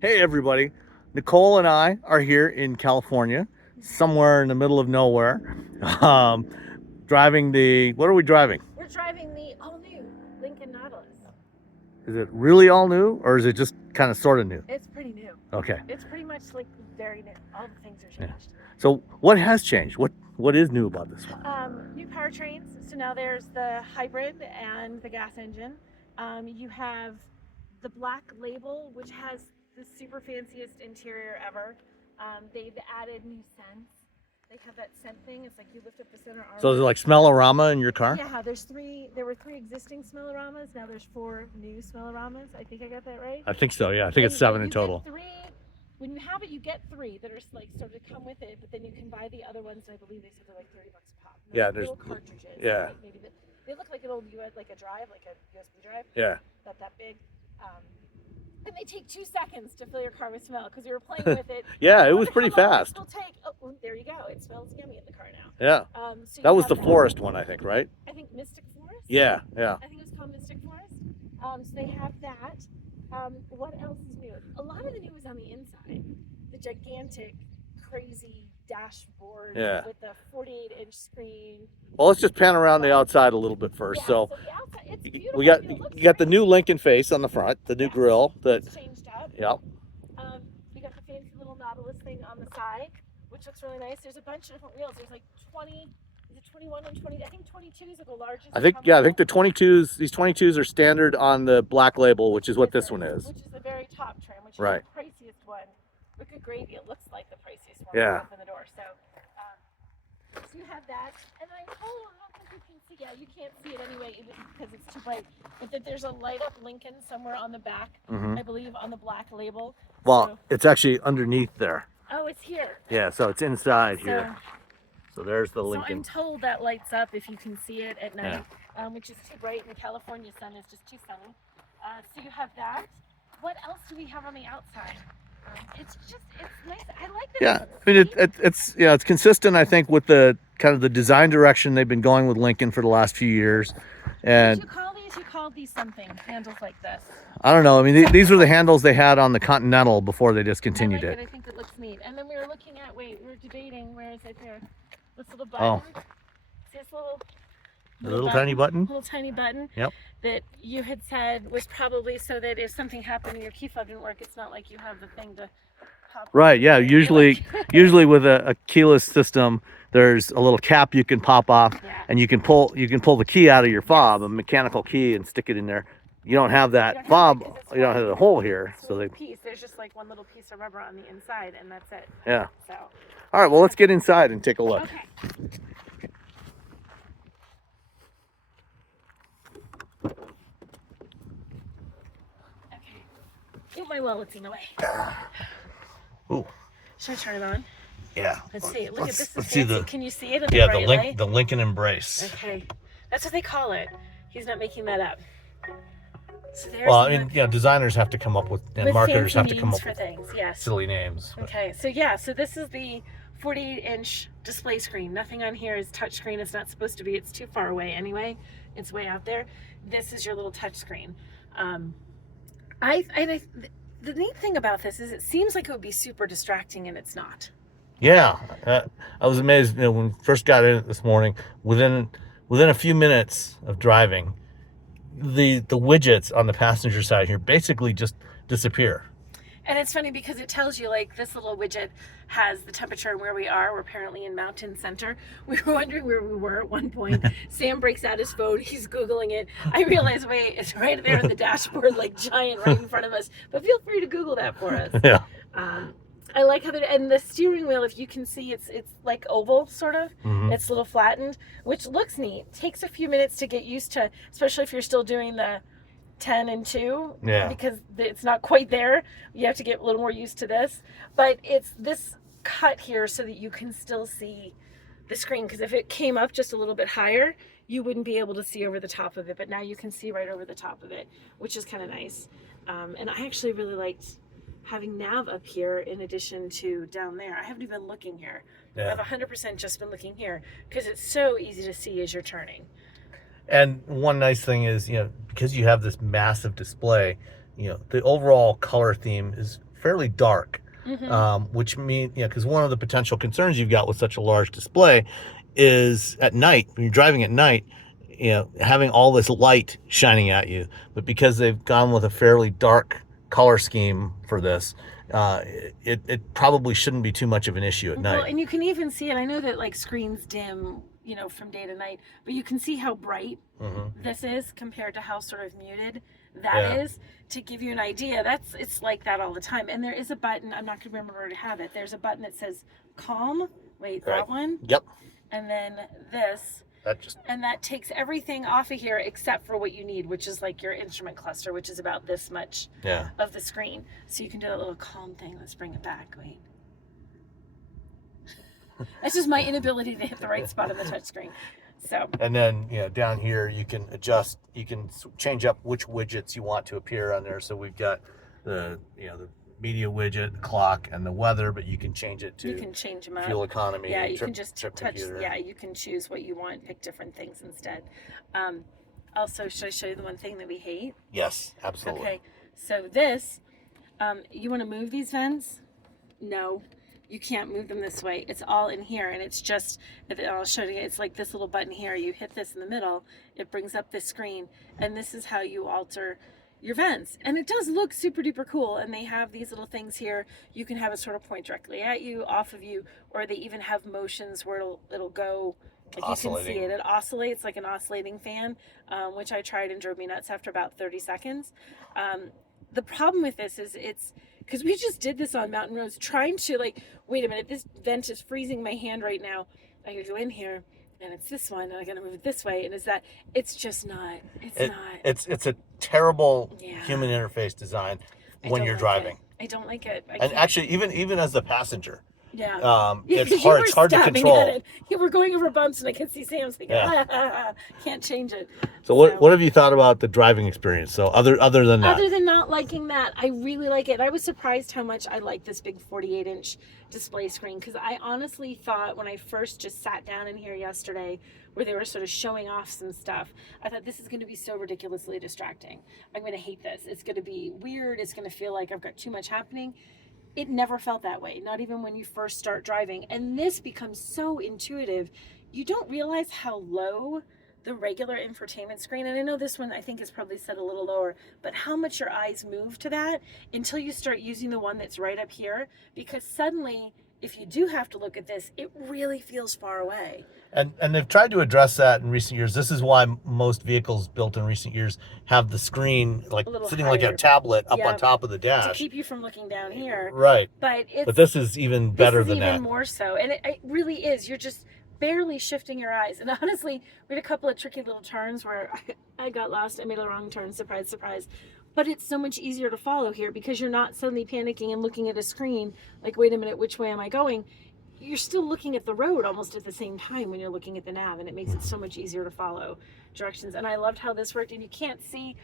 Hey everybody, Nicole and I are here in California, somewhere in the middle of nowhere, um, driving what are we driving? We're driving the all-new Lincoln Nautilus. Is it really all new, or is it just kind of sort of new? It's pretty new. Okay. It's pretty much like very new. All the things are Yeah. changed. So what has changed? What is new about this one? New powertrains. So now there's the hybrid and the gas engine. You have the black label, which has the super fanciest interior ever. They've added new scents. They have that scent thing. It's like you lift up the center arm. So is it like Smellorama in your car? Yeah, there were three existing Smelloramas. Now there's 4 new Smelloramas. I think I got that right. I think so, yeah. I think it's 7 in total. When you have it, you get 3 that are like sort of come with it, but then you can buy the other ones. And I believe they said they're like $30 a pop. And Yeah, there's little cartridges. Yeah. Maybe they look like an old like a drive, like a USB drive. Yeah. Not that big. And they take 2 seconds to fill your car with smell because we were playing with it. Yeah, it was pretty fast. It'll take. Oh, there you go. It smells yummy in the car now. Yeah. So that was the forest one, I think, right? I think Mystic Forest. Yeah. I think it was called Mystic Forest. So they have that. What else is new? A lot of the new is on the inside. The gigantic, crazy dashboard with the 48-inch screen. Well, let's just pan around the outside a little bit first. Yeah, so the outside, it's beautiful. you got the new Lincoln face on the front, the new grille that's changed up. Yep. You got the fancy little Nautilus thing on the side, which looks really nice. There's a bunch of different wheels. There's like 20. Is it 21 and 20? I think 22s are the largest. I think the 22s. These 22s are standard on the black label, which is what this one is. Which is the very top trim, which is right. The priciest one. Look at gravy. It looks like the priciest one. Yeah. Open the door. So you have that, and I don't think you can see. Yeah, you can't see it anyway because it's too bright. But that there's a light up Lincoln somewhere on the back. I believe on the black label. Well, it's actually underneath there. Oh, it's here. Yeah, so it's inside here. So there's the Lincoln. So I'm told that lights up if you can see it at night, which is too bright, and the California sun is just too sunny. So you have that. What else do we have on the outside? It's nice. I like that. Yeah, I mean it's consistent. I think with the kind of the design direction they've been going with Lincoln for the last few years. And what do you call these? You call these something handles like this. I don't know. I mean, these were the handles they had on the Continental before they discontinued it. I think it looks neat. And then we were looking at. Wait, we were debating. Where is it here? This little button. Oh. See this little. The little tiny button? Little tiny button. Yep. That you had said was probably so that if something happened and your key fob didn't work, it's not like you have the thing to pop. Right, yeah. Usually with a keyless system, there's a little cap you can pop off and you can pull the key out of your fob, a mechanical key, and stick it in there. You don't have that fob, you don't have the hole here. So there's just like one little piece of rubber on the inside and that's it. Yeah. So all right, well let's get inside and take a look. Okay. My wallet's in the way. Ooh. Should I turn it on? Yeah. Let's see. Look at this. Let's see Can you see it? The Lincoln Embrace. Okay, that's what they call it. He's not making that up. So well, I mean, designers have to come up with, and marketers have to come up with things. Yes. Silly names. Okay, so so this is the 48-inch display screen. Nothing on here is touch screen. It's not supposed to be. It's too far away anyway. It's way out there. This is your little touch screen. The neat thing about this is it seems like it would be super distracting, and it's not. Yeah, I was amazed when we first got in this morning. Within a few minutes of driving, the widgets on the passenger side here basically just disappear. And it's funny because it tells you, like, this little widget has the temperature and where we are. We're apparently in Mountain Center. We were wondering where we were at one point. Sam breaks out his phone. He's Googling it. I realize, wait, it's right there on the dashboard, like giant right in front of us. But feel free to Google that for us. Yeah. I like how and the steering wheel, if you can see, it's like oval, sort of. It's a little flattened, which looks neat. Takes a few minutes to get used to, especially if you're still doing the 10 and 2 because it's not quite there. You have to get a little more used to this, but it's this cut here so that you can still see the screen, because if it came up just a little bit higher you wouldn't be able to see over the top of it, but now you can see right over the top of it, which is kind of nice. And I actually really liked having nav up here in addition to down there. I haven't even been looking here. I've 100% just been looking here because it's so easy to see as you're turning. And one nice thing is, because you have this massive display, the overall color theme is fairly dark, which means, because one of the potential concerns you've got with such a large display is at night, when you're driving at night, having all this light shining at you. But because they've gone with a fairly dark color scheme for this, it probably shouldn't be too much of an issue at night. Well, and you can even see it. I know that like screens dim, from day to night, but you can see how bright this is compared to how sort of muted that is, to give you an idea. It's like that all the time. And there is a button, I'm not going to remember where to have it. There's a button that says calm. Wait, that one? Yep. And then this. And that takes everything off of here except for what you need, which is like your instrument cluster, which is about this much of the screen. So you can do that little calm thing. Let's bring it back. Wait. That's just my inability to hit the right spot on the touch screen. So. And then, down here you can adjust, you can change up which widgets you want to appear on there. So we've got the media widget, the clock, and the weather, but you can change it to, you can change them up. Fuel economy. Yeah, you can just touch. Computer. Yeah, you can choose what you want, pick different things instead. Also, should I show you the one thing that we hate? Yes, absolutely. Okay, so this, you want to move these vents? No, you can't move them this way. It's all in here, and it's just, I'll show you, it's like this little button here. You hit this in the middle, it brings up this screen, and this is how you alter your vents. And it does look super duper cool, and they have these little things here. You can have it sort of point directly at you, off of you, or they even have motions where it'll go, like you can see it. It oscillates like an oscillating fan, which I tried and drove me nuts after about 30 seconds. The problem with this is it's, because we just did this on mountain roads, trying to like, wait a minute, this vent is freezing my hand right now. I gotta go in here, and it's this one, and I gotta move it this way, and it's just not, it's a terrible human interface design when you're driving. I don't like it. And actually, even as the passenger, Yeah. It's hard. It's hard to control. You were going over bumps, and I could see Sam's thinking, can't change it. So what have you thought about the driving experience? So other than that, other than not liking that, I really like it. And I was surprised how much I like this big 48-inch display screen, because I honestly thought when I first just sat down in here yesterday, where they were sort of showing off some stuff, I thought this is going to be so ridiculously distracting. I'm going to hate this. It's going to be weird. It's going to feel like I've got too much happening. It never felt that way, not even when you first start driving. And this becomes so intuitive. You don't realize how low the regular infotainment screen, and I know this one I think is probably set a little lower, but how much your eyes move to that until you start using the one that's right up here, because suddenly if you do have to look at this, it really feels far away. And they've tried to address that in recent years. This is why most vehicles built in recent years have the screen like sitting higher, like a tablet up on top of the dash. To keep you from looking down here. Right. But this is even better than that. Even more so. And it really is. You're just barely shifting your eyes. And honestly, we had a couple of tricky little turns where I got lost. I made a wrong turn. Surprise, surprise. But it's so much easier to follow here because you're not suddenly panicking and looking at a screen like, wait a minute, which way am I going? You're still looking at the road almost at the same time when you're looking at the nav, and it makes it so much easier to follow directions. And I loved how this worked. And you can't see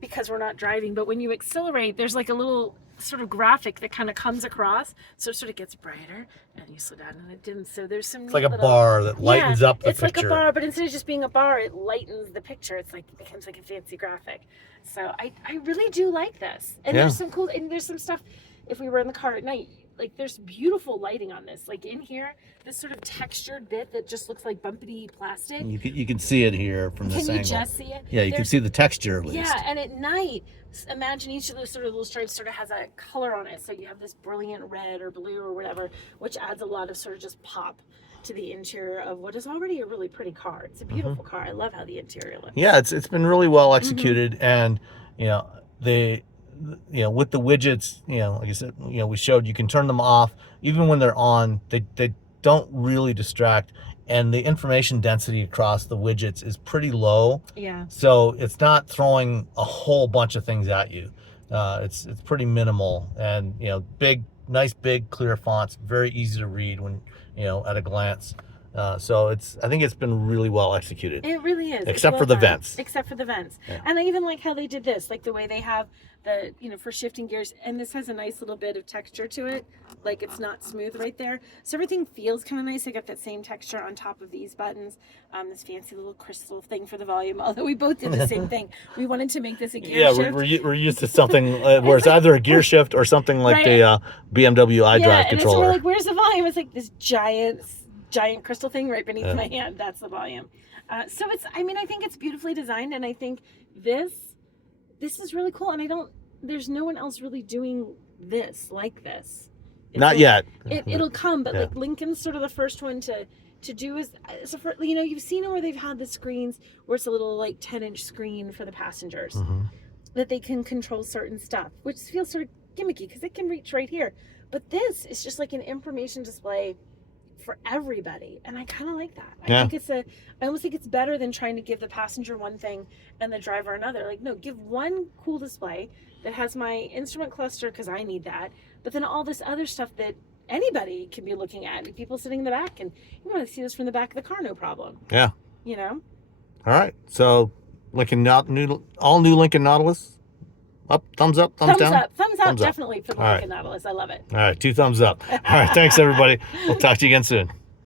because we're not driving, but when you accelerate, there's like a little sort of graphic that kind of comes across, so it sort of gets brighter, and you slow down, and it didn't. So there's some. It's like a bar that lightens up the picture. It's like a bar, but instead of just being a bar, it lightens the picture. It's like it becomes like a fancy graphic. So I really do like this, and there's some cool, and there's some stuff. If we were in the car at night, like there's beautiful lighting on this. Like in here, this sort of textured bit that just looks like bumpity plastic. You can see it here from this angle. Can you just see it? Yeah, you can see the texture at least. Yeah, and at night, imagine each of those sort of little stripes sort of has a color on it. So you have this brilliant red or blue or whatever, which adds a lot of sort of just pop to the interior of what is already a really pretty car. It's a beautiful car. I love how the interior looks. Yeah, it's been really well executed, and with the widgets, like I said, we showed you can turn them off even when they're on. They don't really distract, and the information density across the widgets is pretty low. Yeah. So it's not throwing a whole bunch of things at you. It's pretty minimal, and nice big clear fonts, very easy to read when at a glance. So I think it's been really well executed. It really is. Except for the vents. Except for the vents. Yeah. And I even like how they did this, like the way they have the, for shifting gears. And this has a nice little bit of texture to it. Like it's not smooth right there. So everything feels kind of nice. I got that same texture on top of these buttons. This fancy little crystal thing for the volume. Although we both did the same thing. We wanted to make this a gear shift. We're used to something where it's either a gear shift or something like the BMW iDrive controller. And we're like, where's the volume? It's like this giant crystal thing right beneath my hand. That's the volume. So I think it's beautifully designed, and I think this is really cool. And there's no one else really doing this like this. Not yet. It'll come, but like Lincoln's sort of the first one to do you've seen where they've had the screens where it's a little like 10-inch screen for the passengers that they can control certain stuff, which feels sort of gimmicky because it can reach right here. But this is just like an information display for everybody, and I kind of like that. I almost think it's better than trying to give the passenger one thing and the driver another. Like, no, give one cool display that has my instrument cluster because I need that, but then all this other stuff that anybody can be looking at. People sitting in the back, and you want to see this from the back of the car, no problem. Yeah. All right. So, all new Lincoln Nautilus. Up, thumbs up, thumbs down? Thumbs up, definitely for the Lincoln Nautilus. I love it. All right, 2 thumbs up. All right, thanks everybody. We'll talk to you again soon.